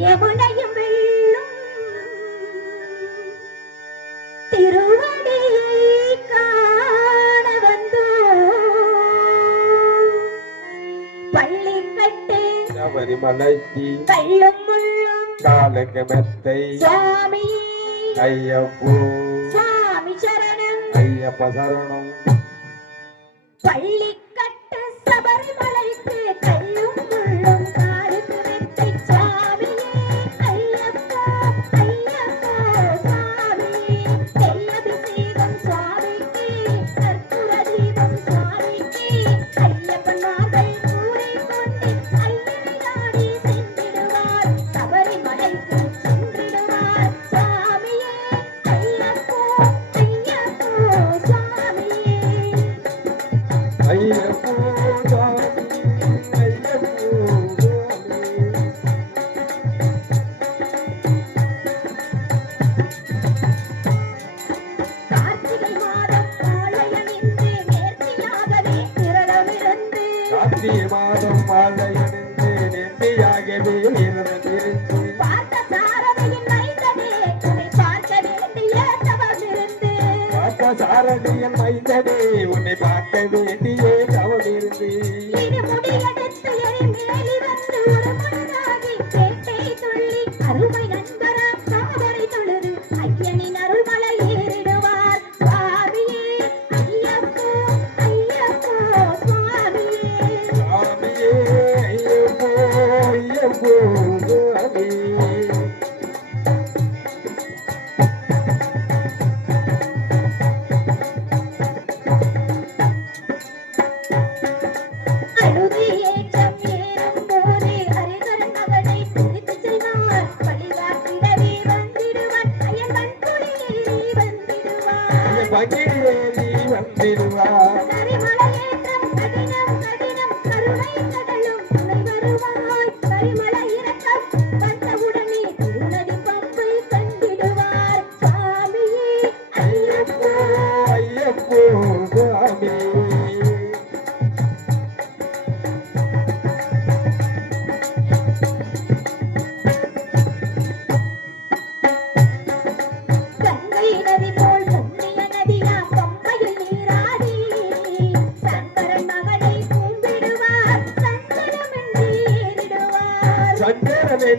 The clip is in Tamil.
யமுனையும் வெள்ளும் திருவடி காண வந்தோ பள்ளி கட்டு சபரிமலைக்கு கள்ளும் முள்ளும் காலுக்கு மெத்தை சுவாமி ஐயப்போ சுவாமி சரணம் ஐயப்ப சரணம் பள்ளி கட்டு சபரிமலைக்கு கள்ளும் முள்ளும் காலுக்கு மெத்தை சுவாமியே ஐயப்பா ஐயப்பா சுவாமியே தெய்யாபிஷேகம் சுவாமிக்கு கற்பூர தீபம் சுவாமிக்கு ஐயப்பன்மார்கள் கூறிக்கொண்டு ஐயனை நாடி சென்றிடுவார் சபரிமலைக்கு சென்றிடுவார் சுவாமியே ஐயப்போ ஐயப்போ சுவாமியே ஐயப்போ சுவாமி ஐயப்போ கார்த்திகை மாதம் மாலையணிந்து நேர்த்தியாகவே திரளமிருந்து கார்த்திகை மாதம் மாலையணிந்து நெத்தியாகவே இருந்திருந்து பார்த்த சாரதியின் மைந்தனே உன்னை பார்க்க வேண்டிய தவமிருந்து சாரணியன் மைந்தனே உன்னை பார்க்க வேண்டியே தவமிருந்து இரு முடியெடுத்து எரிமேலி வந்து ஒரு மனதாகி கேட்டை துள்ளி அருமை நண்பராம் சாவரை தொழுது ஐயனின் அருள்மலை ஏறிடுவார் சுவாமியே ஐயப்போ ஐயப்போ சுவாமியே சுவாமியே ஐயப்போ ஐயப்போ சுவாமி